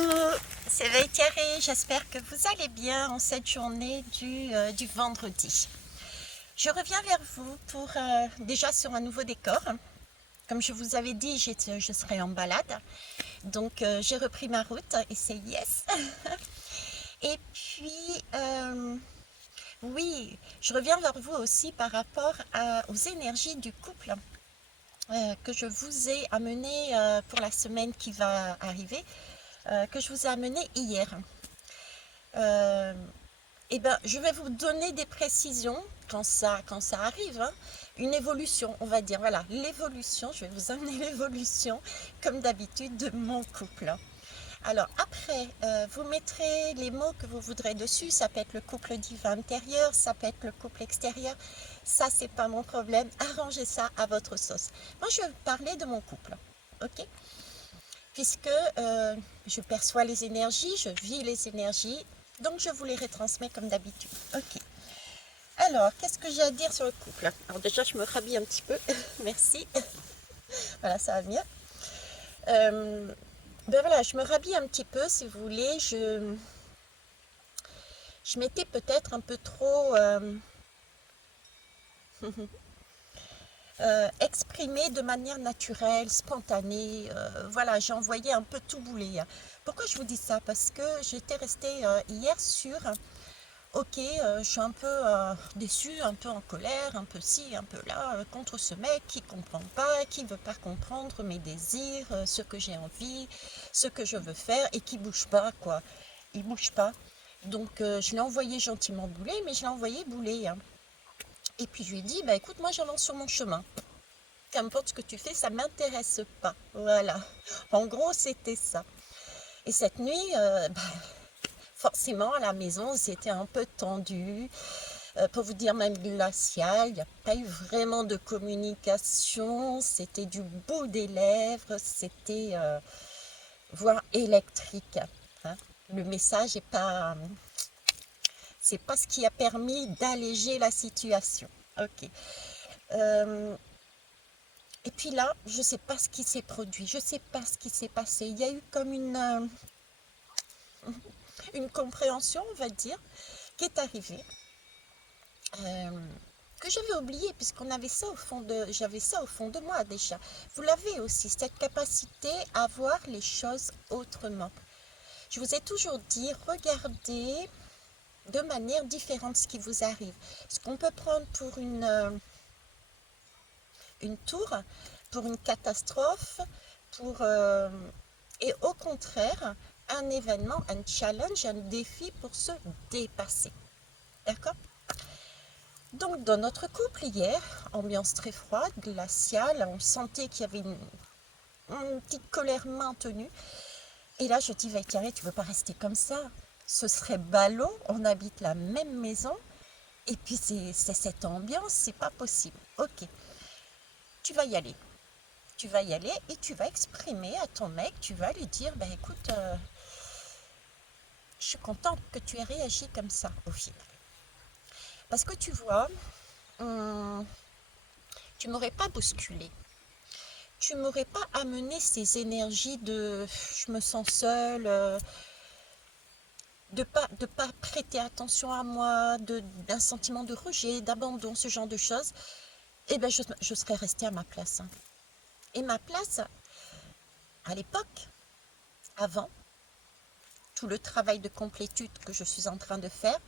Coucou, c'est Thierry, j'espère que vous allez bien en cette journée du vendredi. Je reviens vers vous pour déjà sur un nouveau décor. Comme je vous avais dit, je serai en balade, donc j'ai repris ma route et c'est yes. Et puis, oui, je reviens vers vous aussi par rapport aux énergies du couple que je vous ai amené pour la semaine qui va arriver, que je vous ai amené hier. Euh, Eh ben, je vais vous donner des précisions quand ça arrive, hein. Une évolution, on va dire. Voilà, l'évolution. Je vais vous amener l'évolution, comme d'habitude, de mon couple. Alors après, vous mettrez les mots que vous voudrez dessus. Ça peut être le couple divin intérieur, ça peut être le couple extérieur. Ça, c'est pas mon problème. Arrangez ça à votre sauce. Moi, je vais parler de mon couple, ok? Puisque je perçois les énergies, je vis les énergies, donc je vous les retransmets comme d'habitude. Ok. Alors, qu'est-ce que j'ai à dire sur le couple? Alors déjà, je me rhabille un petit peu. Merci. Voilà, ça va mieux. Ben voilà, je me rhabille un petit peu, si vous voulez. Je m'étais peut-être un peu trop exprimée de manière naturelle, spontanée. Voilà, j'ai envoyé un peu tout bouler. Pourquoi je vous dis ça? Parce que j'étais restée hier sur ok, je suis un peu déçue, un peu en colère, un peu ci, un peu là, contre ce mec qui comprend pas, qui veut pas comprendre mes désirs, ce que j'ai envie, ce que je veux faire et qui bouge pas, quoi. Il bouge pas. Donc je l'ai envoyé gentiment bouler, mais je l'ai envoyé bouler, hein. Et puis je lui ai dit, bah écoute, moi j'avance sur mon chemin. Qu'importe ce que tu fais, ça m'intéresse pas. Voilà. En gros, c'était ça. Et cette nuit, bah, forcément, à la maison, c'était un peu tendu. Pour vous dire, même glacial, il n'y a pas eu vraiment de communication, c'était du bout des lèvres, c'était voire électrique, hein. Le message n'est pas, c'est pas ce qui a permis d'alléger la situation. Ok. Euh, et puis là, je ne sais pas ce qui s'est produit, je ne sais pas ce qui s'est passé. Il y a eu comme une compréhension, on va dire, qui est arrivée. euh, que j'avais oublié puisqu'on avait ça au fond j'avais ça au fond de moi déjà. Vous l'avez aussi, cette capacité à voir les choses autrement. Je vous ai toujours dit, regardez de manière différente ce qui vous arrive. Ce qu'on peut prendre pour une tour, pour une catastrophe, pour, et au contraire, un événement, un challenge, un défi pour se dépasser. D'accord? Donc, dans notre couple hier, ambiance très froide, glaciale, on sentait qu'il y avait une petite colère maintenue. Et là, je dis, Valkyrie, tu ne veux pas rester comme ça. Ce serait ballot, on habite la même maison, et puis c'est cette ambiance, c'est pas possible. Ok, tu vas y aller. Tu vas y aller et tu vas exprimer à ton mec, tu vas lui dire, ben écoute, je suis contente que tu aies réagi comme ça au final. Parce que tu vois, hum, tu m'aurais pas bousculé. Tu m'aurais pas amené ces énergies de je me sens seule, de pas prêter attention à moi, d'un sentiment de rejet, d'abandon, ce genre de choses. Eh bien, je serais restée à ma place, hein. Et ma place, à l'époque, avant tout le travail de complétude que je suis en train de faire,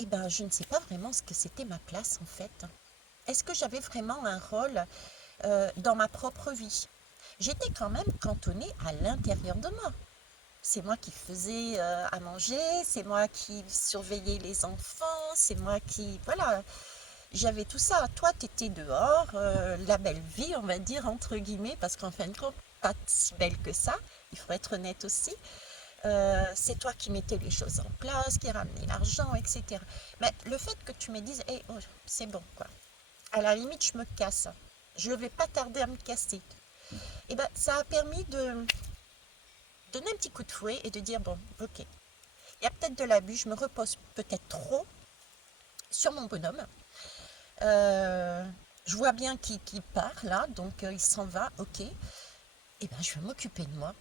eh ben, je ne sais pas vraiment ce que c'était ma place en fait. Est-ce que j'avais vraiment un rôle dans ma propre vie? J'étais quand même cantonnée à l'intérieur de moi. C'est moi qui faisais à manger, c'est moi qui surveillais les enfants, c'est moi qui... Voilà, j'avais tout ça. Toi, tu étais dehors, la belle vie, on va dire, entre guillemets, parce qu'en fin de compte, pas si belle que ça, il faut être honnête aussi. C'est toi qui mettais les choses en place, qui ramenais l'argent, etc. Mais le fait que tu me dises, hey, oh, c'est bon, quoi. À la limite, je me casse. Je ne vais pas tarder à me casser. Et ben, ça a permis de donner un petit coup de fouet et de dire, bon, ok, il y a peut-être de l'abus, je me repose peut-être trop sur mon bonhomme. Euh, je vois bien qu'il part là, donc il s'en va, ok. Et ben, je vais m'occuper de moi.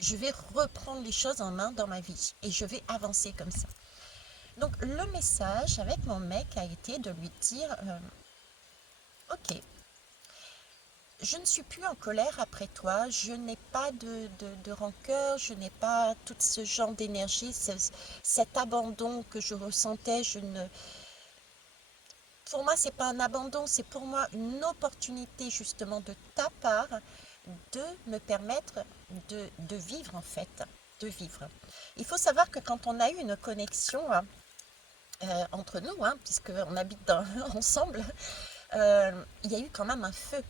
Je vais reprendre les choses en main dans ma vie et je vais avancer comme ça. Donc le message avec mon mec a été de lui dire ok, je ne suis plus en colère après toi, je n'ai pas de rancœur, je n'ai pas tout ce genre d'énergie, cet abandon que je ressentais, pour moi, c'est pas un abandon, c'est pour moi une opportunité justement de ta part de me permettre de vivre en fait, de vivre. Il faut savoir que quand on a eu une connexion entre nous, puisqu'on habite ensemble, il y a eu quand même un feu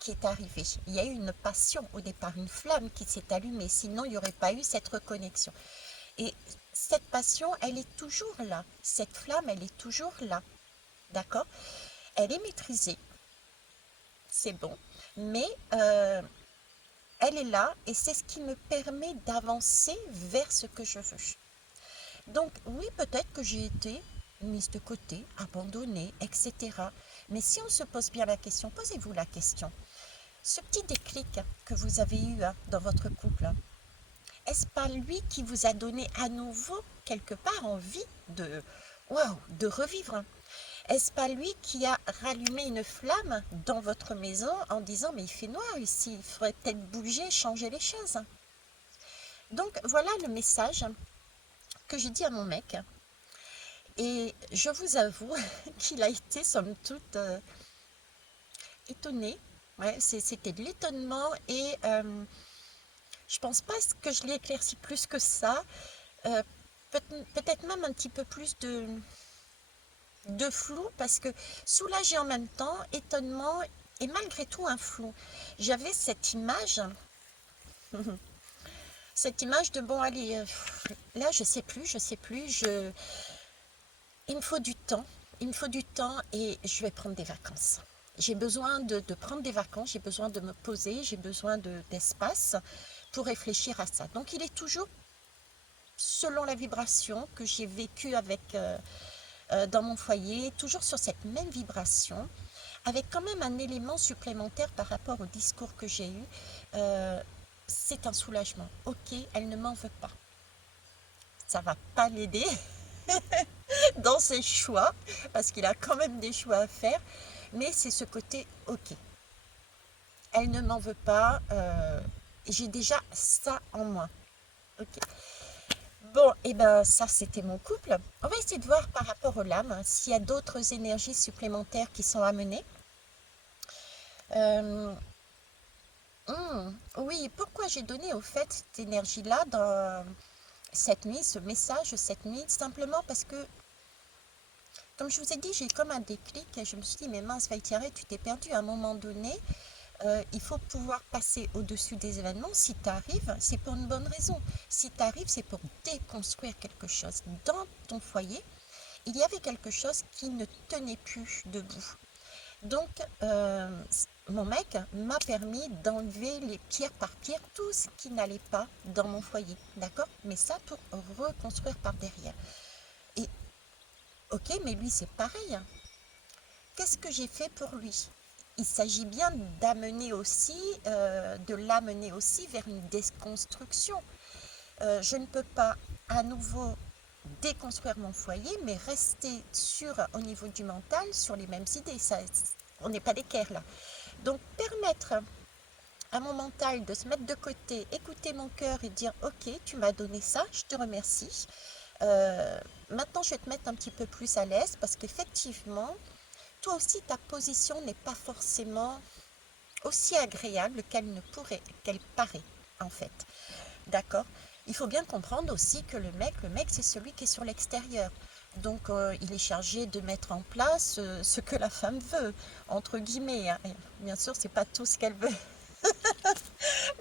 qui est arrivé. Il y a eu une passion au départ, une flamme qui s'est allumée, sinon il n'y aurait pas eu cette reconnexion. Et cette passion, elle est toujours là. Cette flamme, elle est toujours là. D'accord? Elle est maîtrisée, c'est bon, mais elle est là et c'est ce qui me permet d'avancer vers ce que je veux. Donc oui, peut-être que j'ai été mise de côté, abandonnée, etc. Mais si on se pose bien la question, posez-vous la question. Ce petit déclic que vous avez eu dans votre couple, est-ce pas lui qui vous a donné à nouveau quelque part envie de, waouh, de revivre? Est-ce pas lui qui a rallumé une flamme dans votre maison en disant mais il fait noir ici, il faudrait peut-être bouger, changer les choses? Donc voilà le message que j'ai dit à mon mec. Et je vous avoue qu'il a été somme toute étonné. Ouais, c'était de l'étonnement et je pense pas que je l'ai éclairci plus que ça. Euh, peut-être même un petit peu plus de flou parce que soulagé en même temps, étonnement et malgré tout un flou. J'avais cette image de bon allez, là je sais plus, il me faut du temps, il me faut du temps et je vais prendre des vacances. J'ai besoin de prendre des vacances, j'ai besoin de me poser, j'ai besoin d'espace pour réfléchir à ça. Donc il est toujours selon la vibration que j'ai vécue avec dans mon foyer, toujours sur cette même vibration, avec quand même un élément supplémentaire par rapport au discours que j'ai eu. Euh, c'est un soulagement. Ok, elle ne m'en veut pas. Ça va pas l'aider dans ses choix, parce qu'il a quand même des choix à faire, mais c'est ce côté ok. Elle ne m'en veut pas, j'ai déjà ça en moi. Ok. Bon, et ben ça c'était mon couple. On va essayer de voir par rapport aux lames s'il y a d'autres énergies supplémentaires qui sont amenées. Euh, oui, pourquoi j'ai donné au fait cette énergie-là dans cette nuit, ce message cette nuit, simplement parce que, comme je vous ai dit, j'ai comme un déclic et je me suis dit, mais mince, Vaitiare, tu t'es perdu à un moment donné. Il faut pouvoir passer au-dessus des événements. Si tu arrives, c'est pour une bonne raison. Si tu arrives, c'est pour déconstruire quelque chose. Dans ton foyer, il y avait quelque chose qui ne tenait plus debout. Donc, mon mec m'a permis d'enlever les pierre par pierre tout ce qui n'allait pas dans mon foyer, d'accord? Mais ça pour reconstruire par derrière. Et ok, mais lui c'est pareil. Qu'est-ce que j'ai fait pour lui? Il s'agit bien d'amener aussi, de l'amener aussi vers une déconstruction. Je ne peux pas à nouveau déconstruire mon foyer, mais rester au niveau du mental, sur les mêmes idées. Ça, on n'est pas d'équerre là. Donc permettre à mon mental de se mettre de côté, écouter mon cœur et dire ok, tu m'as donné ça, je te remercie. Euh, Maintenant, je vais te mettre un petit peu plus à l'aise parce qu'effectivement, toi aussi, ta position n'est pas forcément aussi agréable qu'elle paraît en fait. D'accord? Il faut bien comprendre aussi que le mec, c'est celui qui est sur l'extérieur. Donc, il est chargé de mettre en place ce que la femme veut, entre guillemets, hein. Et bien sûr, c'est pas tout ce qu'elle veut.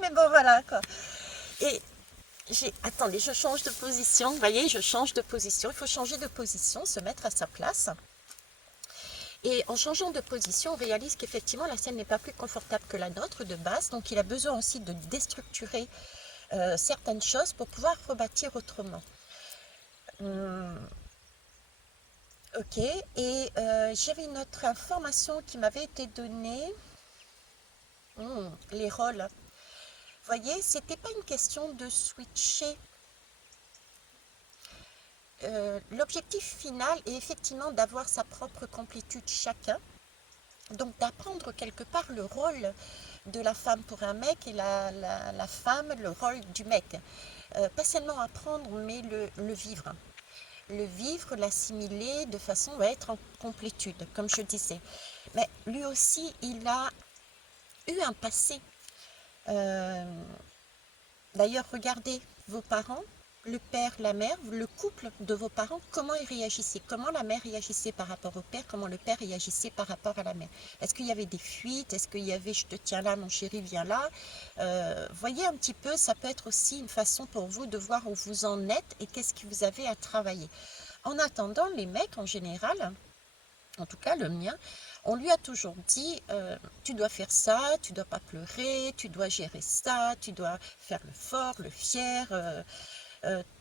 Mais bon, voilà, quoi. Et attendez, je change de position. Vous voyez, je change de position. Il faut changer de position, se mettre à sa place. Et en changeant de position, on réalise qu'effectivement, la scène n'est pas plus confortable que la nôtre de base. Donc, il a besoin aussi de déstructurer certaines choses pour pouvoir rebâtir autrement. Hum, ok, et j'avais une autre information qui m'avait été donnée. Les rôles. voyez, c'était pas une question de switcher. L'objectif final est effectivement d'avoir sa propre complétude chacun, donc d'apprendre quelque part le rôle de la femme pour un mec et la femme, le rôle du mec. Pas seulement apprendre, mais le vivre. Le vivre, l'assimiler de façon à être en complétude, comme je disais. Mais lui aussi, il a eu un passé. Euh, D'ailleurs, regardez vos parents, le père, la mère, le couple de vos parents, comment ils réagissaient, comment la mère réagissait par rapport au père, comment le père réagissait par rapport à la mère. Est-ce qu'il y avait des fuites? Est-ce qu'il y avait je te tiens là, mon chéri, viens là? Voyez un petit peu, ça peut être aussi une façon pour vous de voir où vous en êtes et qu'est-ce que vous avez à travailler. En attendant, les mecs en général, en tout cas le mien, on lui a toujours dit tu dois faire ça, tu dois pas pleurer, tu dois gérer ça, tu dois faire le fort, le fier.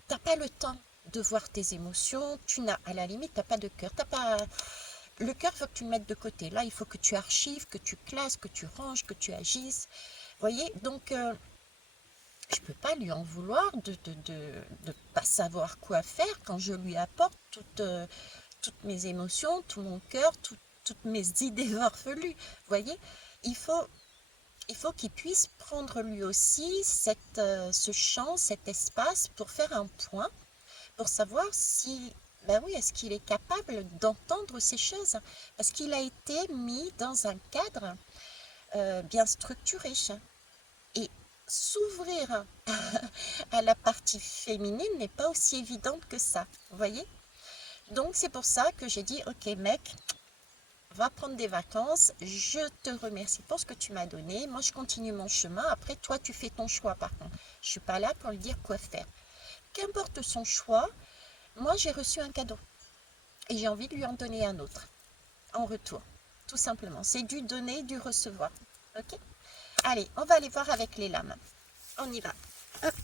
T'as pas le temps de voir tes émotions, tu n'as à la limite t'as pas de cœur, t'as pas le cœur, il faut que tu le mettes de côté. Là, il faut que tu archives, que tu classes, que tu ranges, que tu agisses. Voyez, donc je peux pas lui en vouloir de pas savoir quoi faire quand je lui apporte toutes mes émotions, tout mon cœur, toutes mes idées farfelues. Vous voyez, il faut, il faut qu'il puisse prendre lui aussi ce champ, cet espace pour faire un point, pour savoir si, ben oui, est-ce qu'il est capable d'entendre ces choses? Parce qu'il a été mis dans un cadre bien structuré. Et s'ouvrir à la partie féminine n'est pas aussi évidente que ça, vous voyez? Donc c'est pour ça que j'ai dit, ok mec, va prendre des vacances, je te remercie pour ce que tu m'as donné, moi je continue mon chemin, après toi tu fais ton choix par contre. Je ne suis pas là pour lui dire quoi faire. Qu'importe son choix, moi j'ai reçu un cadeau et j'ai envie de lui en donner un autre en retour, tout simplement. C'est du donner, du recevoir, ok? Allez, on va aller voir avec les lames. On y va. Hop.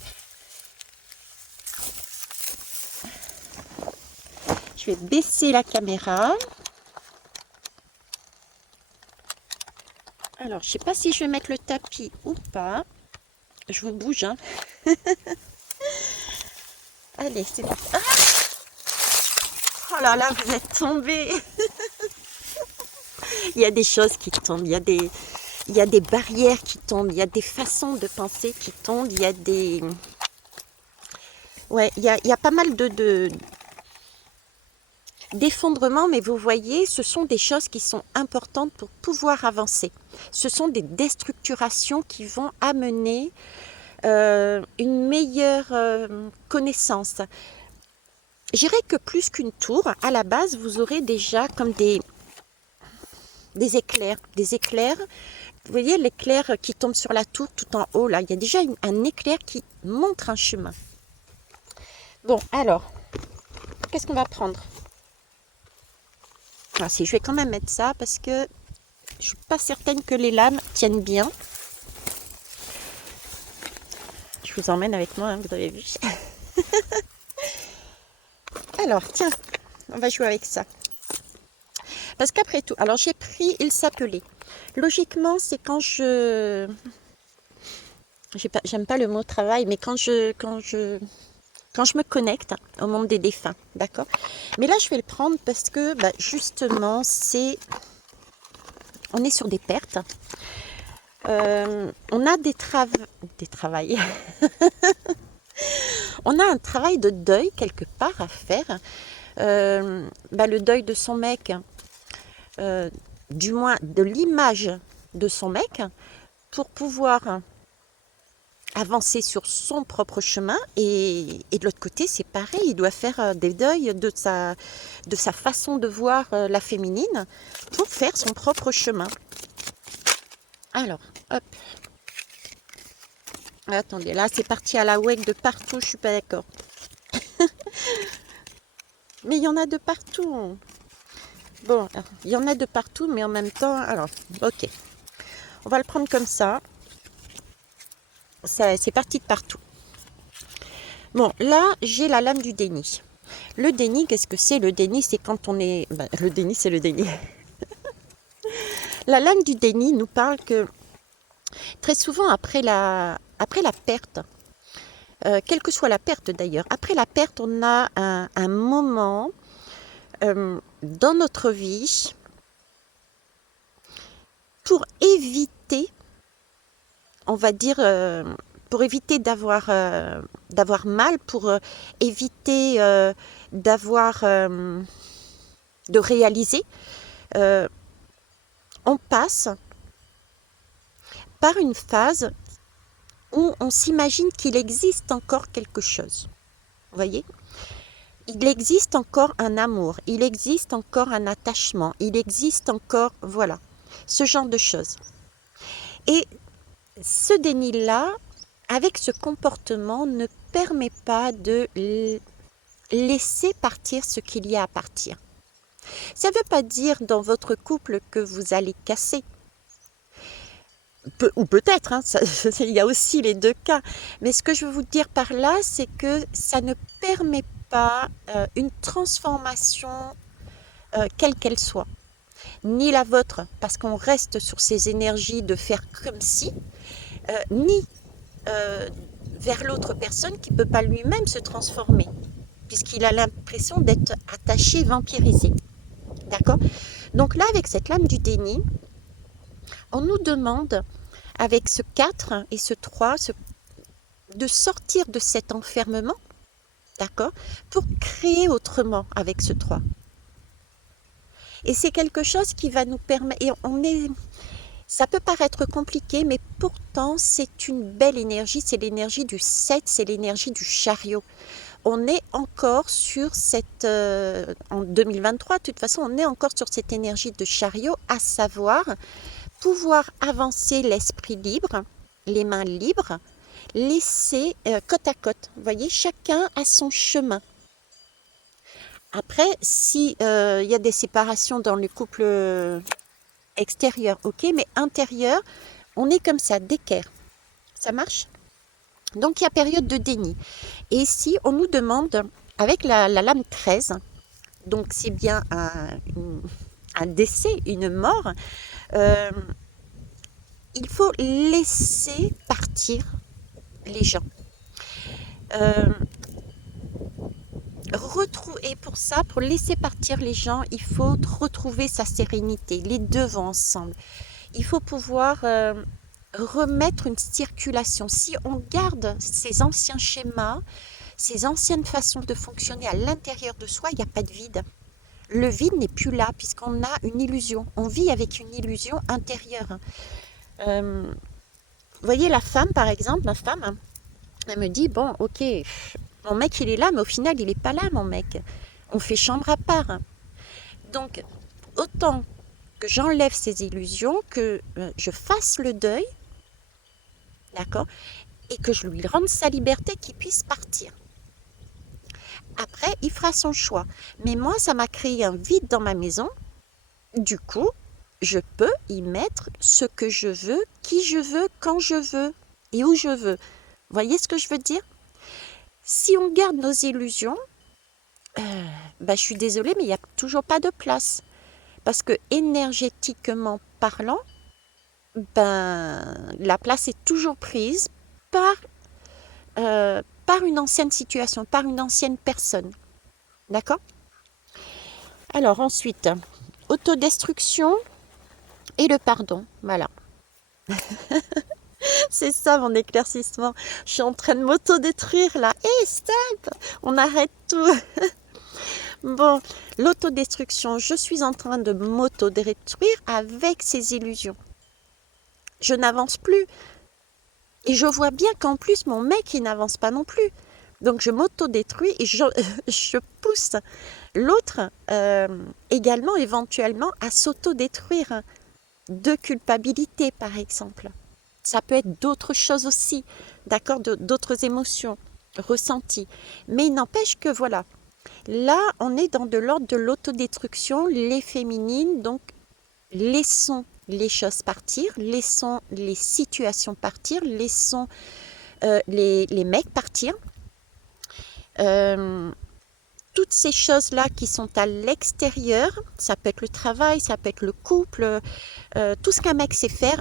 Je vais baisser la caméra. Alors, je ne sais pas si je vais mettre le tapis ou pas. Je vous bouge, hein. Allez, c'est bon. Ah, oh là là, vous êtes tombés. Il y a des choses qui tombent, il y a des barrières qui tombent, il y a des façons de penser qui tombent, il y a des... Ouais, il y a pas mal d'effondrements, mais vous voyez, ce sont des choses qui sont importantes pour pouvoir avancer. Ce sont des déstructurations qui vont amener une meilleure connaissance. Je dirais que plus qu'une tour, à la base, vous aurez déjà comme des éclairs. Des éclairs, vous voyez l'éclair qui tombe sur la tour tout en haut, là, il y a déjà un éclair qui montre un chemin. Bon, alors, qu'est-ce qu'on va prendre? Ah, si, je vais quand même mettre ça parce que je suis pas certaine que les lames tiennent bien. Je vous emmène avec moi, hein, vous avez vu. Alors, tiens, on va jouer avec ça. Parce qu'après tout, alors j'ai pris Il s'appelait. Logiquement, c'est quand j'aime pas le mot travail, mais quand je me connecte au monde des défunts, d'accord? Mais là, je vais le prendre parce que, bah, justement, on est sur des pertes. On a des travails. On a un travail de deuil quelque part à faire. Le deuil de son mec, du moins de l'image de son mec, pour pouvoir avancer sur son propre chemin. Et de l'autre côté, c'est pareil, il doit faire des deuils de sa façon de voir la féminine pour faire son propre chemin. Alors, hop. Attendez, là c'est parti à la wake de partout, je suis pas d'accord. Mais il y en a de partout. Bon, il y en a de partout, mais en même temps, alors, ok. On va le prendre comme ça. C'est parti de partout. Bon, là, j'ai la lame du déni. Le déni, qu'est-ce que c'est? Le déni, c'est quand on est... le déni, c'est le déni. La lame du déni nous parle que très souvent, après après la perte, quelle que soit la perte d'ailleurs, après la perte, on a un moment dans notre vie pour éviter, on va dire, pour éviter d'avoir mal, pour éviter de réaliser, on passe par une phase où on s'imagine qu'il existe encore quelque chose. Vous voyez? Il existe encore un amour, il existe encore un attachement, il existe encore, voilà, ce genre de choses. Et ce déni-là, avec ce comportement, ne permet pas de laisser partir ce qu'il y a à partir. Ça ne veut pas dire dans votre couple que vous allez casser. Ou peut-être, hein, il y a aussi les deux cas. Mais ce que je veux vous dire par là, c'est que ça ne permet pas une transformation quelle qu'elle soit. Ni la vôtre, parce qu'on reste sur ces énergies de faire comme si, ni vers l'autre personne qui ne peut pas lui-même se transformer, puisqu'il a l'impression d'être attaché, vampirisé. D'accord? Donc là, avec cette lame du déni, on nous demande, avec ce 4 et ce 3, de sortir de cet enfermement, d'accord, pour créer autrement avec ce 3. Et c'est quelque chose qui va nous permettre, et ça peut paraître compliqué, mais pourtant c'est une belle énergie, c'est l'énergie du 7, c'est l'énergie du chariot. On est encore sur cette, en 2023, de toute façon, on est encore sur cette énergie de chariot, à savoir pouvoir avancer l'esprit libre, les mains libres, laisser côte à côte. Vous voyez, chacun a son chemin. Après, si y a des séparations dans le couple extérieur, ok, mais intérieur, on est comme ça, d'équerre. Ça marche? Donc, il y a période de déni. Et ici, on nous demande, avec la lame 13, donc c'est bien un décès, une mort, il faut laisser partir les gens. Et pour ça, pour laisser partir les gens, il faut retrouver sa sérénité. Les deux vont ensemble. Il faut pouvoir remettre une circulation. Si on garde ces anciens schémas, ces anciennes façons de fonctionner à l'intérieur de soi, il n'y a pas de vide. Le vide n'est plus là puisqu'on a une illusion. On vit avec une illusion intérieure. Vous voyez la femme, par exemple, ma femme, elle me dit, bon, ok, mon mec, il est là, mais au final, il n'est pas là, mon mec. On fait chambre à part. Donc, autant que j'enlève ces illusions, que je fasse le deuil, d'accord, et que je lui rende sa liberté, qu'il puisse partir. Après, il fera son choix. Mais moi, ça m'a créé un vide dans ma maison. Du coup, je peux y mettre ce que je veux, qui je veux, quand je veux et où je veux. Vous voyez ce que je veux dire? Si on garde nos illusions, je suis désolée, mais il n'y a toujours pas de place. Parce que énergétiquement parlant, la place est toujours prise par une ancienne situation, par une ancienne personne. D'accord? Alors ensuite, autodestruction et le pardon. Voilà. C'est ça mon éclaircissement. Je suis en train de m'autodétruire là. Hé, stop! On arrête tout. Bon, l'autodestruction, je suis en train de m'autodétruire avec ces illusions. Je n'avance plus. Et je vois bien qu'en plus, mon mec, il n'avance pas non plus. Donc, je m'autodétruis et je pousse l'autre également, éventuellement, à s'autodétruire. De culpabilité, par exemple. Ça peut être d'autres choses aussi, d'accord, d'autres émotions ressenties. Mais il n'empêche que, voilà, là, on est dans de l'ordre de l'autodestruction, les féminines, donc laissons les choses partir, laissons les situations partir, laissons les mecs partir. Toutes ces choses-là qui sont à l'extérieur, ça peut être le travail, ça peut être le couple, tout ce qu'un mec sait faire,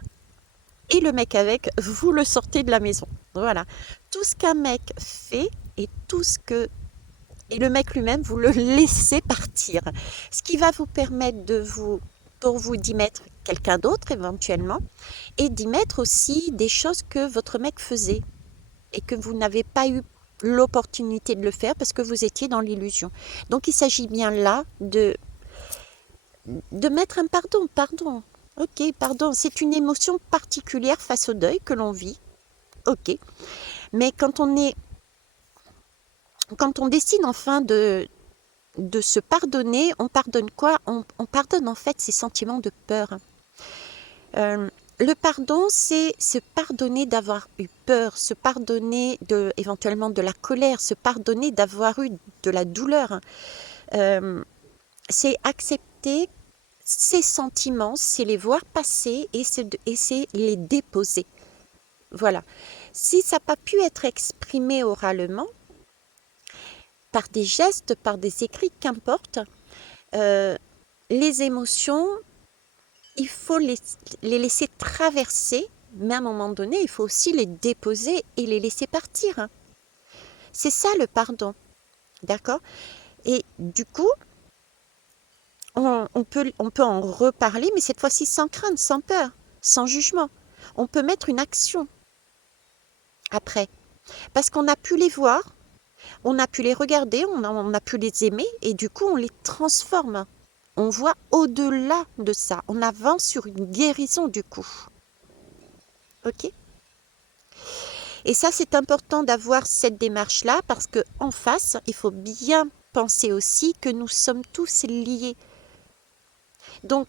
et le mec avec, vous le sortez de la maison. Voilà. Tout ce qu'un mec fait et tout ce que... Et le mec lui-même, vous le laissez partir. Ce qui va vous permettre pour vous d'y mettre quelqu'un d'autre éventuellement et d'y mettre aussi des choses que votre mec faisait et que vous n'avez pas eu l'opportunité de le faire parce que vous étiez dans l'illusion. Donc il s'agit bien là de mettre un pardon, pardon. Ok, pardon, c'est une émotion particulière face au deuil que l'on vit. Ok, mais quand on décide enfin de se pardonner, on pardonne quoi? On pardonne en fait ces sentiments de peur. Le pardon, c'est se pardonner d'avoir eu peur, se pardonner éventuellement de la colère, se pardonner d'avoir eu de la douleur. C'est accepter ces sentiments, c'est les voir passer et c'est les déposer. Voilà. Si ça n'a pas pu être exprimé oralement, par des gestes, par des écrits, qu'importe, les émotions, il faut les laisser traverser, mais à un moment donné, il faut aussi les déposer et les laisser partir. C'est ça le pardon, d'accord? Et du coup, on peut en reparler, mais cette fois-ci sans crainte, sans peur, sans jugement. On peut mettre une action après, parce qu'on a pu les voir, on a pu les regarder, on a pu les aimer, et du coup, on les transforme. On voit au-delà de ça. On avance sur une guérison du coup. Ok? Et ça, c'est important d'avoir cette démarche-là parce qu'en face, il faut bien penser aussi que nous sommes tous liés. Donc,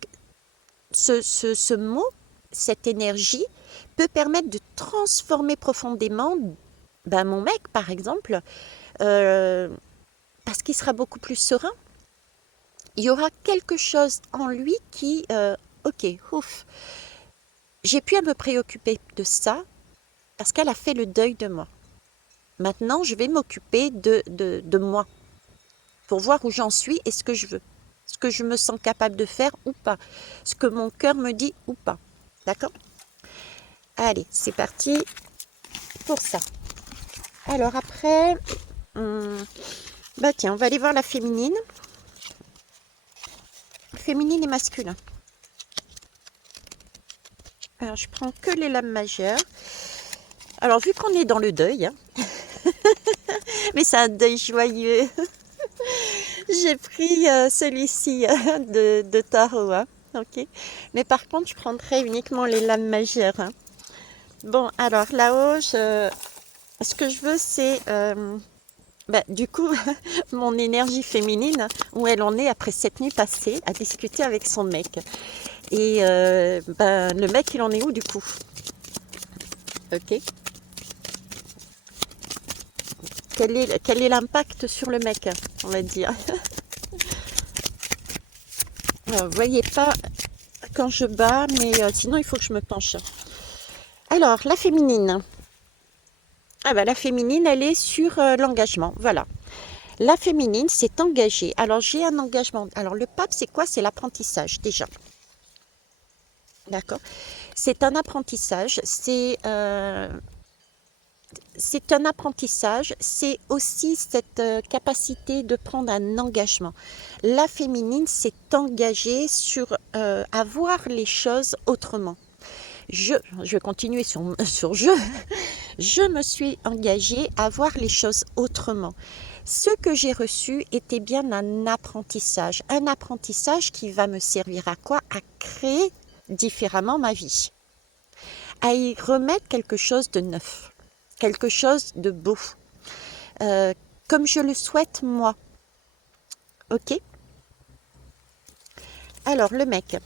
ce mot, cette énergie, peut permettre de transformer profondément mon mec, par exemple, parce qu'il sera beaucoup plus serein. Il y aura quelque chose en lui qui, ok, ouf, j'ai pu à me préoccuper de ça parce qu'elle a fait le deuil de moi. Maintenant, je vais m'occuper de moi pour voir où j'en suis et ce que je veux, ce que je me sens capable de faire ou pas, ce que mon cœur me dit ou pas. D'accord? Allez, c'est parti pour ça. Alors après, tiens, on va aller voir la féminine. Féminine et masculin. Alors, je prends que les lames majeures. Alors, vu qu'on est dans le deuil, hein, mais c'est un deuil joyeux, j'ai pris celui-ci de tarot. Hein, ok. Mais par contre, je prendrai uniquement les lames majeures. Hein. Bon, alors là-haut, ce que je veux, c'est du coup mon énergie féminine, où elle en est après cette nuit passée à discuter avec son mec. Et le mec, il en est où du coup? Ok. Quel est l'impact sur le mec, on va dire. Vous voyez pas quand je bats, mais sinon il faut que je me penche. Alors, la féminine. La féminine, elle est sur l'engagement. Voilà. La féminine s'est engagée. Alors, j'ai un engagement. Alors, le pape, c'est quoi? C'est l'apprentissage, déjà. D'accord? C'est un apprentissage. C'est un apprentissage. C'est aussi cette capacité de prendre un engagement. La féminine s'est engagée sur à voir les choses autrement. Je vais continuer sur je me suis engagée à voir les choses autrement. Ce que j'ai reçu était bien un apprentissage qui va me servir à quoi? À créer différemment ma vie, à y remettre quelque chose de neuf, quelque chose de beau, comme je le souhaite moi. Ok? Alors, le mec.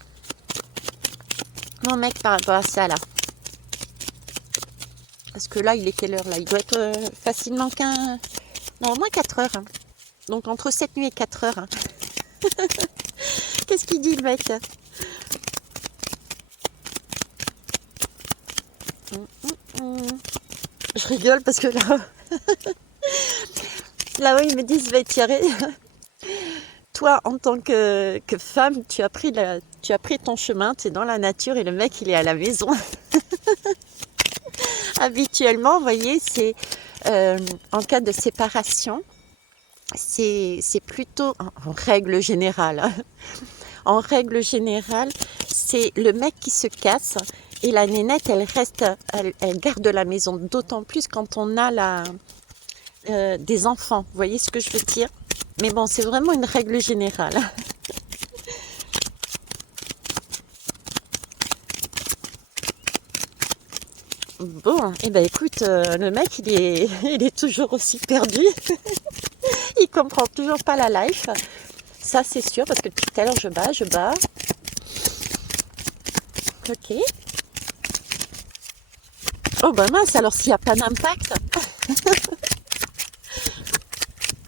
Mon mec par rapport à ça, là. Parce que là, il est quelle heure, là? Il doit être facilement au moins 4 heures. Hein. Donc, entre cette nuit et 4 heures. Hein. Qu'est-ce qu'il dit, le mec? Je rigole parce que là-haut, ils me disent, va tirer. Toi, en tant que femme, tu as pris ton chemin, tu es dans la nature et le mec, il est à la maison. Habituellement, vous voyez, c'est en cas de séparation, c'est plutôt, en règle générale, hein, en règle générale, c'est le mec qui se casse et la nénette, elle reste, elle garde la maison. D'autant plus quand on a des enfants. Vous voyez ce que je veux dire? Mais bon, c'est vraiment une règle générale. Bon, et ben écoute, le mec, il est toujours aussi perdu. Il comprend toujours pas la life. Ça, c'est sûr, parce que depuis tout à l'heure, je bats. Ok. Oh bah mince, alors s'il n'y a pas d'impact.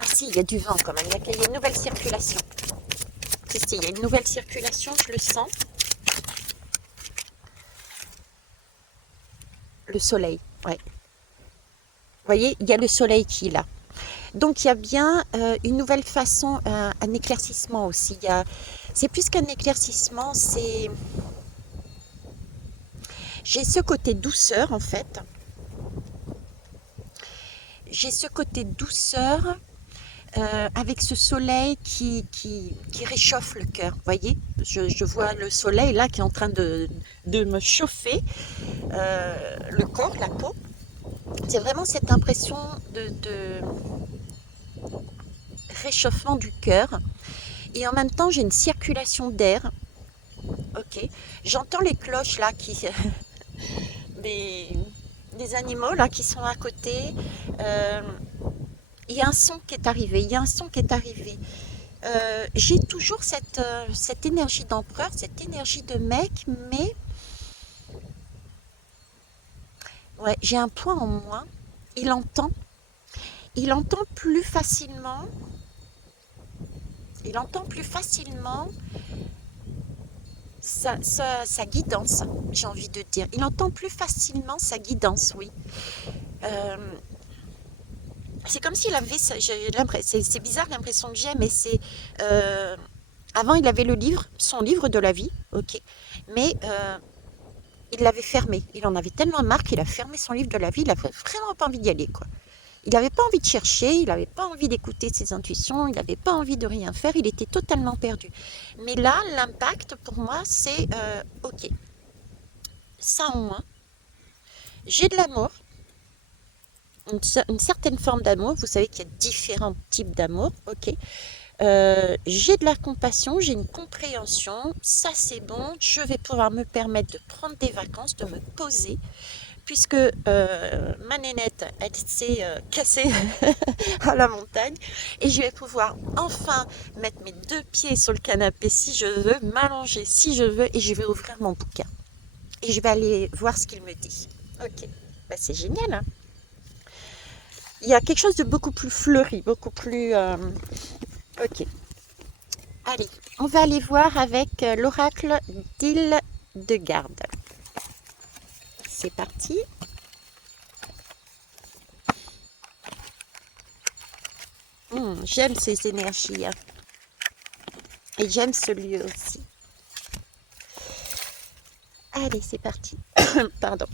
Ah si, il y a du vent quand même, il y a une nouvelle circulation. Si, il y a une nouvelle circulation, je le sens. Le soleil, ouais. Vous voyez, il y a le soleil qui est là. Donc il y a bien une nouvelle façon, un éclaircissement aussi. C'est plus qu'un éclaircissement, j'ai ce côté douceur en fait. J'ai ce côté douceur avec ce soleil qui réchauffe le cœur. Vous voyez, je vois le soleil là qui est en train de me chauffer le corps, la peau. C'est vraiment cette impression de réchauffement du cœur. Et en même temps, j'ai une circulation d'air. Ok. J'entends les cloches là des animaux là qui sont à côté. Euh, il y a un son qui est arrivé. J'ai toujours cette énergie d'empereur, cette énergie de mec, mais ouais, j'ai un point en moins. Il entend. Il entend plus facilement. Il entend plus facilement sa guidance, j'ai envie de dire. Il entend plus facilement sa guidance, oui. Euh, c'est comme s'il avait, c'est bizarre l'impression que j'ai, mais avant il avait son livre de la vie, ok, mais il l'avait fermé. Il en avait tellement marre qu'il a fermé son livre de la vie, il avait vraiment pas envie d'y aller, quoi. Il n'avait pas envie de chercher, il n'avait pas envie d'écouter ses intuitions, il n'avait pas envie de rien faire, il était totalement perdu. Mais là, l'impact pour moi, c'est ok, ça en moins, j'ai de l'amour, une certaine forme d'amour, vous savez qu'il y a différents types d'amour, ok. J'ai de la compassion, j'ai une compréhension, ça c'est bon, je vais pouvoir me permettre de prendre des vacances, de me poser, puisque ma nénette, elle s'est cassée à la montagne, et je vais pouvoir enfin mettre mes deux pieds sur le canapé si je veux, m'allonger si je veux, et je vais ouvrir mon bouquin. Et je vais aller voir ce qu'il me dit. Ok, bah, c'est génial, hein. Il y a quelque chose de beaucoup plus fleuri, beaucoup plus... ok, allez, on va aller voir avec l'oracle d'Hildegarde. C'est parti. J'aime ces énergies, hein. Et j'aime ce lieu aussi. Allez, c'est parti. Pardon.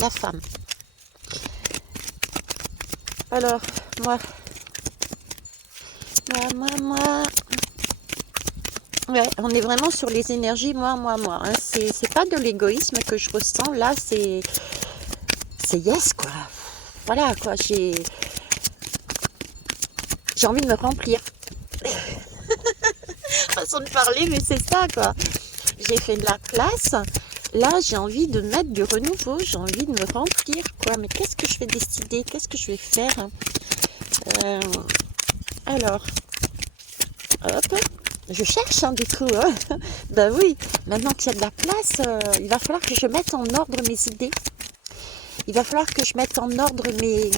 La femme. Alors, moi. Ouais, on est vraiment sur les énergies moi, hein. C'est pas de l'égoïsme que je ressens. Là, c'est yes, quoi. Voilà, quoi. J'ai envie de me remplir. Façon de parler, mais c'est ça, quoi. J'ai fait de la place. Là, j'ai envie de mettre du renouveau. J'ai envie de me remplir, quoi. Mais qu'est-ce que je vais décider? Qu'est-ce que je vais faire? Alors, hop. Je cherche, hein, du coup. Hein. Ben oui, maintenant qu'il y a de la place, il va falloir que je mette en ordre mes idées. Il va falloir que je mette en ordre mes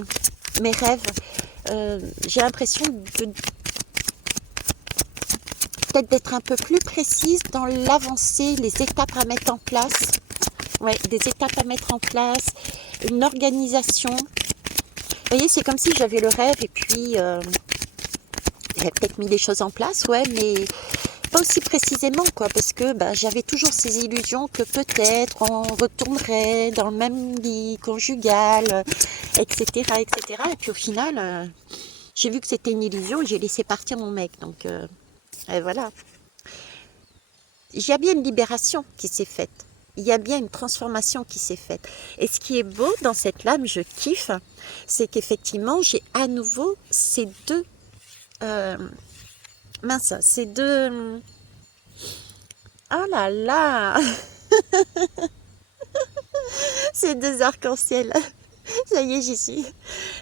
rêves. J'ai l'impression peut-être d'être un peu plus précise dans l'avancée, les étapes à mettre en place. Ouais, des étapes à mettre en place, une organisation. Vous voyez, c'est comme si j'avais le rêve et puis j'avais peut-être mis des choses en place, ouais, mais pas aussi précisément, quoi, parce que bah, j'avais toujours ces illusions que peut-être on retournerait dans le même lit conjugal, etc., etc. Et puis au final, j'ai vu que c'était une illusion et j'ai laissé partir mon mec. Donc et voilà. Il y a bien une libération qui s'est faite. Il y a bien une transformation qui s'est faite. Et ce qui est beau dans cette lame, je kiffe, c'est qu'effectivement, j'ai à nouveau ces deux... ces deux... Oh là là ces deux arcs-en-ciel. Ça y est, j'y suis.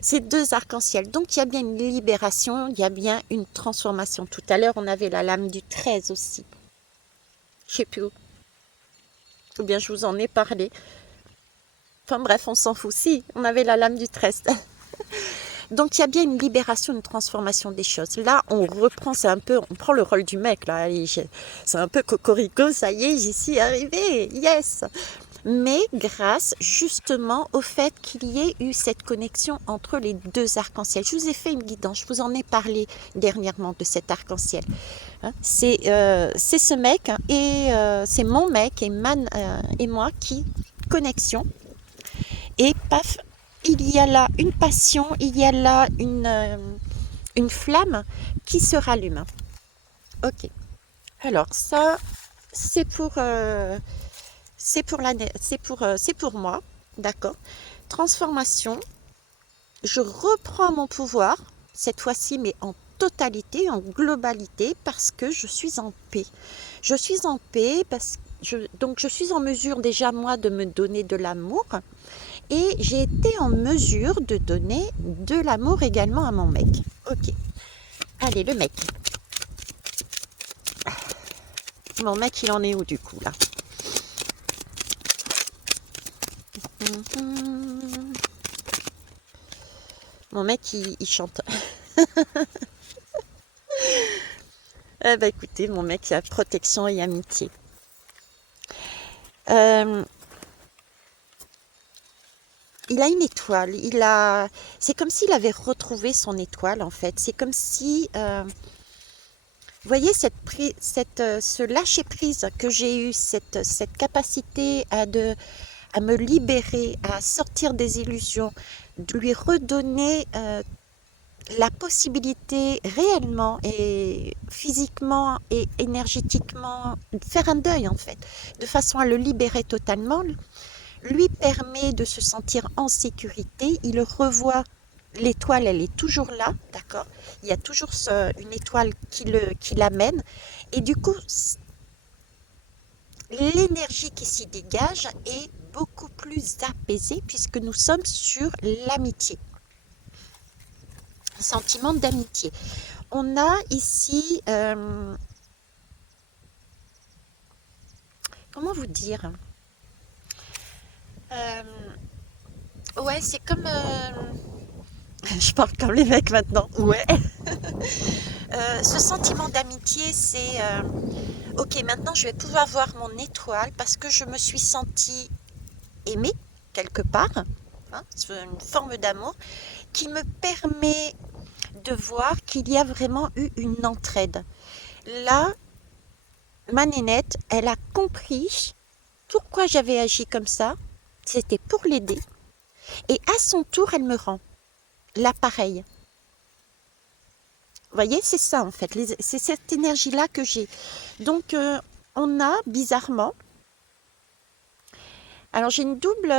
Ces deux arcs-en-ciel. Donc, il y a bien une libération, il y a bien une transformation. Tout à l'heure, on avait la lame du 13 aussi. Je sais plus où. Ou bien je vous en ai parlé. Enfin bref, on s'en fout. Si, on avait la lame du 13. Donc il y a bien une libération, une transformation des choses. Là, on reprend, on prend le rôle du mec. Là, c'est un peu cocorico, ça y est, j'y suis arrivée. Yes. Mais grâce justement au fait qu'il y ait eu cette connexion entre les deux arcs-en-ciel. Je vous ai fait une guidance, je vous en ai parlé dernièrement de cet arc-en-ciel. Hein, c'est ce mec et c'est mon mec et moi qui connexion. Et paf, il y a là une passion, il y a là une flamme qui se rallume. Ok. Alors ça, c'est pour moi, d'accord. Transformation. Je reprends mon pouvoir cette fois-ci, mais en totalité, en globalité, parce que je suis en paix. Je suis en paix donc je suis en mesure déjà moi de me donner de l'amour. Et j'ai été en mesure de donner de l'amour également à mon mec. Ok. Allez, le mec. Mon mec, il en est où du coup là? Mon mec, il chante. Eh ben écoutez, mon mec, il a protection et amitié. Il a une étoile. C'est comme s'il avait retrouvé son étoile en fait. C'est comme si, vous voyez, ce lâcher prise que j'ai eu, cette capacité à me libérer, à sortir des illusions, de lui redonner la possibilité réellement et physiquement et énergétiquement de faire un deuil en fait, de façon à le libérer totalement, lui permet de se sentir en sécurité. Il revoit l'étoile, elle est toujours là, d'accord. Il y a toujours une étoile qui l'amène et du coup l'énergie qui s'y dégage est beaucoup plus apaisée puisque nous sommes sur l'amitié, sentiment d'amitié. On a ici, comment vous dire, ouais, c'est comme, je parle comme les mecs maintenant, ouais. Ce sentiment d'amitié, c'est, ok, maintenant je vais pouvoir voir mon étoile parce que je me suis sentie aimée quelque part, hein, c'est une forme d'amour qui me permet de voir qu'il y a vraiment eu une entraide. Là, ma nénette, elle a compris pourquoi j'avais agi comme ça. C'était pour l'aider. Et à son tour, elle me rend l'appareil. Vous voyez, c'est ça en fait. C'est cette énergie-là que j'ai. Donc, on a bizarrement. Alors, j'ai une double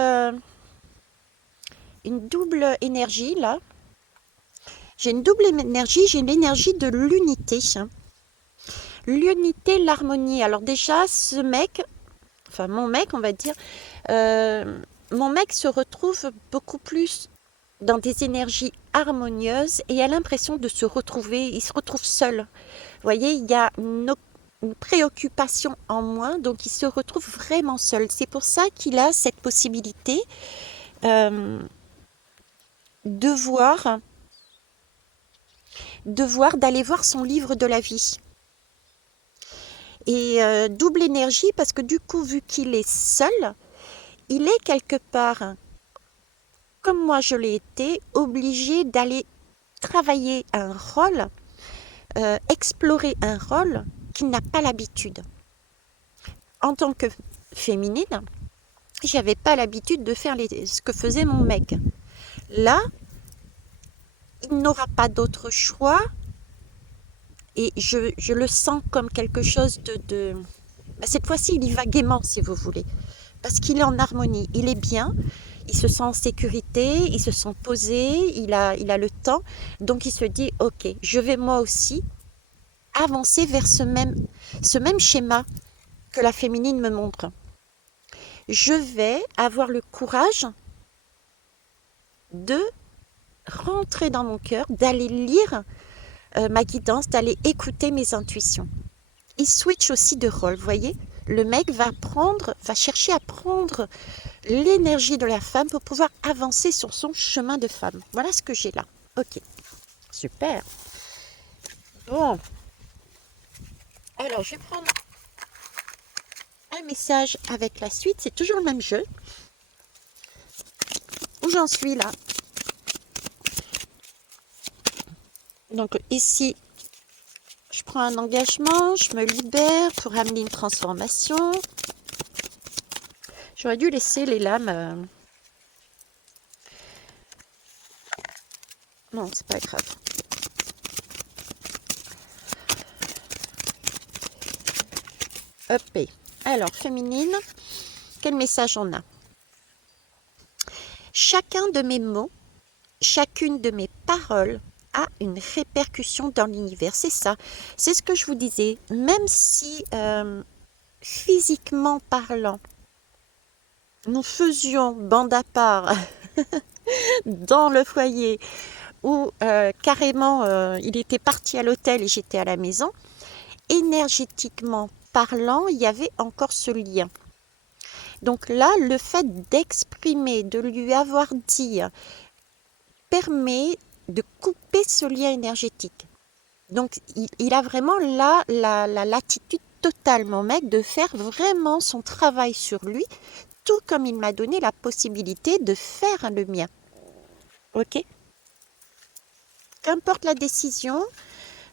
énergie là. J'ai une double énergie. J'ai l'énergie de l'unité. L'unité, l'harmonie. Alors déjà, mon mec, on va dire, mon mec se retrouve beaucoup plus dans des énergies harmonieuses et a l'impression de se retrouver, il se retrouve seul. Vous voyez, il y a une préoccupation en moins, donc il se retrouve vraiment seul. C'est pour ça qu'il a cette possibilité euh, de d'aller voir son livre de la vie. Et double énergie parce que du coup, vu qu'il est seul, il est quelque part, comme moi je l'ai été, obligé d'aller travailler un rôle, explorer un rôle qu'il n'a pas l'habitude. En tant que féminine, j'avais pas l'habitude de faire ce que faisait mon mec. Là, il n'aura pas d'autre choix et je le sens comme quelque chose de... Cette fois-ci, il y va gaiement, si vous voulez, parce qu'il est en harmonie, il est bien, il se sent en sécurité, il se sent posé, il a le temps, donc il se dit, ok, je vais moi aussi avancer vers ce même schéma que la féminine me montre. Je vais avoir le courage de rentrer dans mon cœur, d'aller lire ma guidance, d'aller écouter mes intuitions. Il switch aussi de rôle, vous voyez. Le mec va chercher à prendre l'énergie de la femme pour pouvoir avancer sur son chemin de femme. Voilà ce que j'ai là. Ok, super. Bon, alors je vais prendre un message avec la suite. C'est toujours le même jeu. Où j'en suis là? Donc ici, je prends un engagement, je me libère pour amener une transformation. J'aurais dû laisser les lames. Non, c'est pas grave. Hop. Alors, féminine, quel message on a? Chacun de mes mots, chacune de mes paroles a une répercussion dans l'univers. C'est ça. C'est ce que je vous disais. Même si physiquement parlant, nous faisions bande à part dans le foyer où carrément il était parti à l'hôtel et j'étais à la maison, énergétiquement parlant, il y avait encore ce lien. Donc là, le fait d'exprimer, de lui avoir dit, permet de couper ce lien énergétique. Donc il a vraiment là la latitude totale, mon mec, de faire vraiment son travail sur lui, tout comme il m'a donné la possibilité de faire le mien. Ok? Qu'importe la décision,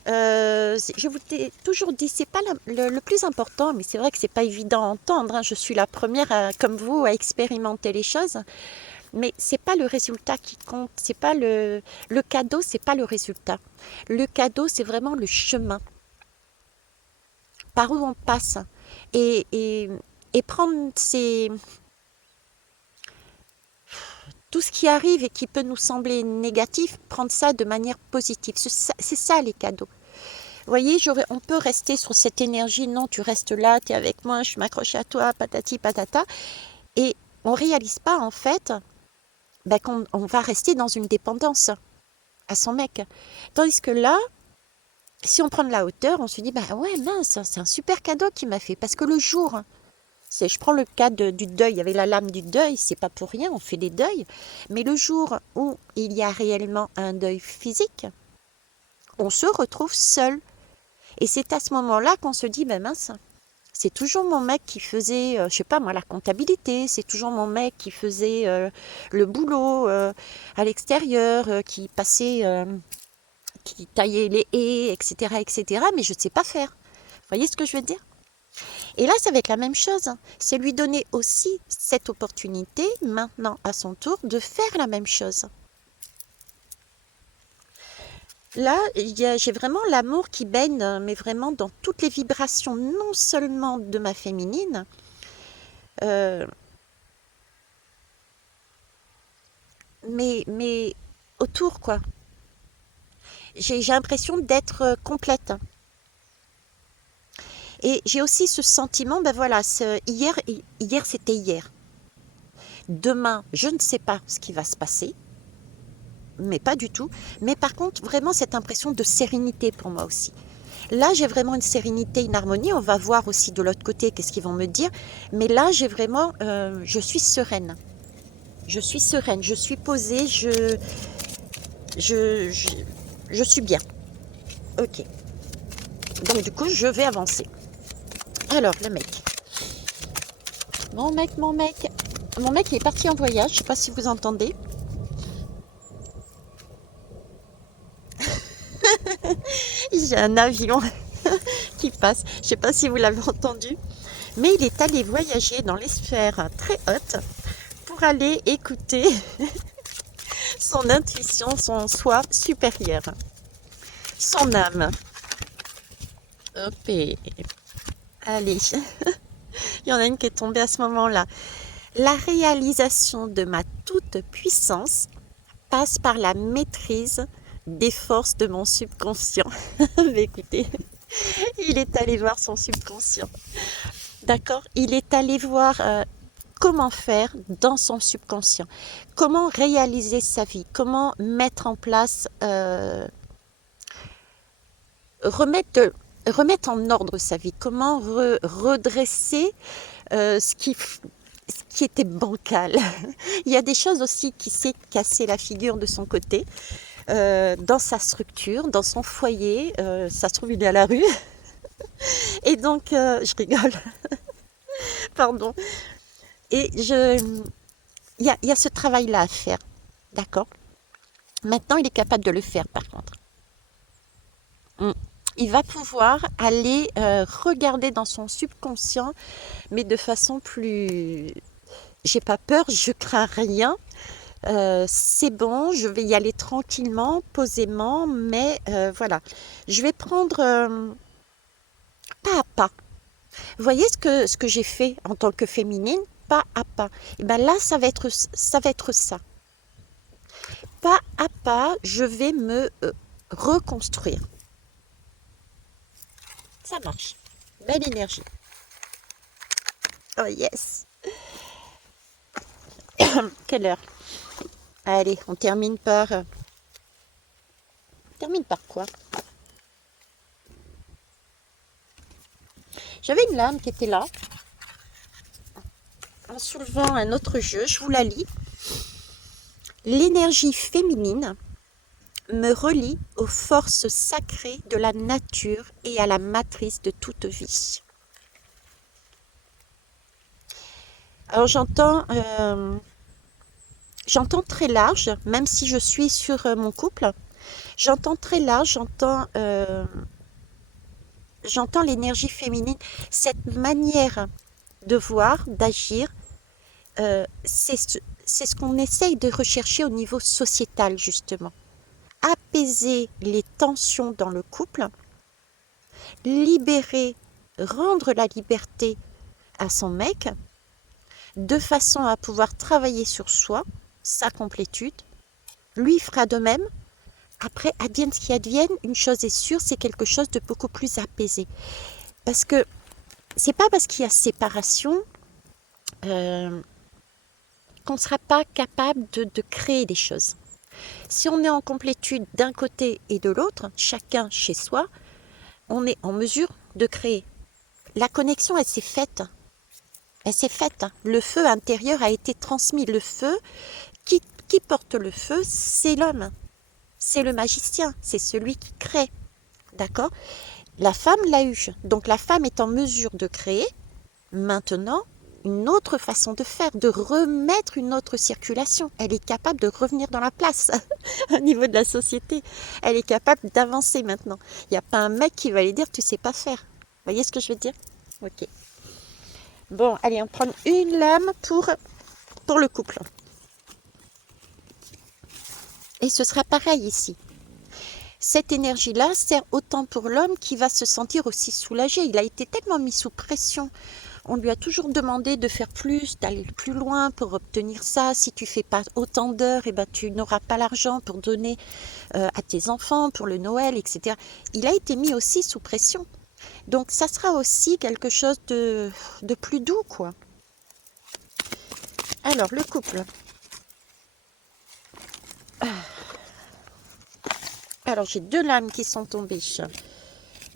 je vous ai toujours dit, c'est pas le plus important, mais c'est vrai que c'est pas évident à entendre. Hein. Je suis la première, comme vous, à expérimenter les choses. Mais c'est pas le résultat qui compte. C'est pas le cadeau, c'est pas le résultat. Le cadeau, c'est vraiment le chemin par où on passe et prendre tout ce qui arrive et qui peut nous sembler négatif, prendre ça de manière positive. C'est ça les cadeaux. Vous voyez, on peut rester sur cette énergie, non, tu restes là, tu es avec moi, je m'accroche à toi, patati patata, et on ne réalise pas en fait qu'on va rester dans une dépendance à son mec. Tandis que là, si on prend de la hauteur, on se dit, ouais, mince, c'est un super cadeau qu'il m'a fait, parce que le jour... Je prends le cas du deuil, avec la lame du deuil, c'est pas pour rien, on fait des deuils. Mais le jour où il y a réellement un deuil physique, on se retrouve seul. Et c'est à ce moment-là qu'on se dit, mince, c'est toujours mon mec qui faisait, je sais pas moi, la comptabilité, c'est toujours mon mec qui faisait le boulot à l'extérieur, qui passait, qui taillait les haies, etc., etc. Mais je ne sais pas faire. Vous voyez ce que je veux dire? Et là, ça va être la même chose. C'est lui donner aussi cette opportunité, maintenant à son tour, de faire la même chose. Là, j'ai vraiment l'amour qui baigne, mais vraiment dans toutes les vibrations, non seulement de ma féminine, mais autour, quoi. J'ai l'impression d'être complète. Et j'ai aussi ce sentiment, voilà, hier c'était hier. Demain, je ne sais pas ce qui va se passer, mais pas du tout. Mais par contre, vraiment cette impression de sérénité pour moi aussi. Là, j'ai vraiment une sérénité, une harmonie. On va voir aussi de l'autre côté qu'est-ce qu'ils vont me dire. Mais là, j'ai vraiment, je suis sereine. Je suis sereine, je suis posée, je suis bien. Ok. Donc du coup, je vais avancer. Alors, le mec. Mon mec, il est parti en voyage, je ne sais pas si vous entendez. J'ai un avion qui passe. Je ne sais pas si vous l'avez entendu, mais il est allé voyager dans les sphères très hautes pour aller écouter son intuition, son soi supérieur, son âme. Hop, allez, il y en a une qui est tombée à ce moment-là. La réalisation de ma toute puissance passe par la maîtrise des forces de mon subconscient. Mais écoutez, il est allé voir son subconscient. D'accord? Il est allé voir comment faire dans son subconscient. Comment réaliser sa vie. Comment mettre en place, remettre en ordre sa vie. Comment redresser ce qui était bancal. Il y a des choses aussi qui s'est cassé la figure de son côté. Dans sa structure, dans son foyer, ça se trouve il est à la rue, et donc je rigole, pardon, et il y a ce travail-là à faire, d'accord? Maintenant il est capable de le faire par contre. Il va pouvoir aller regarder dans son subconscient, mais de façon plus... J'ai pas peur, je crains rien. C'est bon, je vais y aller tranquillement, posément, mais je vais prendre pas à pas. Vous voyez ce que j'ai fait en tant que féminine, pas à pas. Et bien là, ça va être ça. Pas à pas, je vais me reconstruire. Ça marche. Belle énergie. Oh yes. Quelle heure? Allez, on termine par... quoi? J'avais une lame qui était là. En soulevant un autre jeu, je vous la lis. L'énergie féminine me relie aux forces sacrées de la nature et à la matrice de toute vie. Alors j'entends très large, même si je suis sur mon couple. J'entends très large, j'entends l'énergie féminine, cette manière de voir, d'agir, c'est ce qu'on essaye de rechercher au niveau sociétal justement. Apaiser les tensions dans le couple, libérer, rendre la liberté à son mec, de façon à pouvoir travailler sur soi, sa complétude. Lui fera de même. Après, advienne ce qui advienne, une chose est sûre, c'est quelque chose de beaucoup plus apaisé. Parce que c'est pas parce qu'il y a séparation qu'on ne sera pas capable de créer des choses. Si on est en complétude d'un côté et de l'autre, chacun chez soi, on est en mesure de créer. La connexion, elle s'est faite. Elle s'est faite. Le feu intérieur a été transmis. Le feu, qui porte le feu, c'est l'homme. C'est le magicien. C'est celui qui crée. D'accord? La femme l'a eu. Donc la femme est en mesure de créer maintenant une autre façon de faire, de remettre une autre circulation. Elle est capable de revenir dans la place au niveau de la société. Elle est capable d'avancer maintenant. Il n'y a pas un mec qui va lui dire tu sais pas faire. Vous voyez ce que je veux dire? Ok. Bon, allez, on prend une lame pour le couple. Et ce sera pareil ici. Cette énergie-là sert autant pour l'homme qui va se sentir aussi soulagé. Il a été tellement mis sous pression. On lui a toujours demandé de faire plus, d'aller plus loin pour obtenir ça. Si tu fais pas autant d'heures, eh ben, tu n'auras pas l'argent pour donner à tes enfants, pour le Noël, etc. Il a été mis aussi sous pression. Donc ça sera aussi quelque chose de plus doux, quoi. Alors, le couple. Alors, j'ai deux lames qui sont tombées.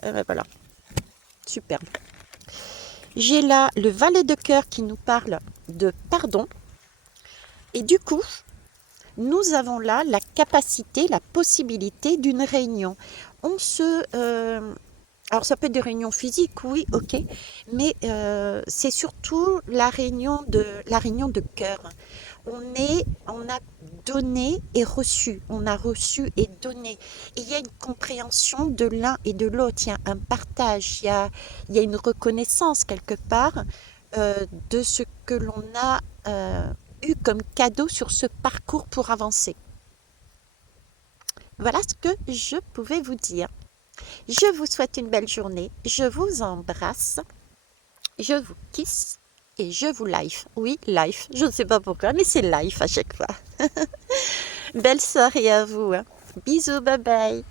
Ben voilà. Superbe. J'ai là le valet de cœur qui nous parle de pardon. Et du coup, nous avons là la capacité, la possibilité d'une réunion. Alors ça peut être des réunions physiques, oui, ok, mais c'est surtout la réunion de cœur. On a donné et reçu, on a reçu et donné. Et il y a une compréhension de l'un et de l'autre, il y a un partage, il y a une reconnaissance quelque part de ce que l'on a eu comme cadeau sur ce parcours pour avancer. Voilà ce que je pouvais vous dire. Je vous souhaite une belle journée, je vous embrasse, je vous kiss et je vous life. Oui, life, je ne sais pas pourquoi, mais c'est life à chaque fois. Belle soirée à vous, hein. Bisous, bye bye.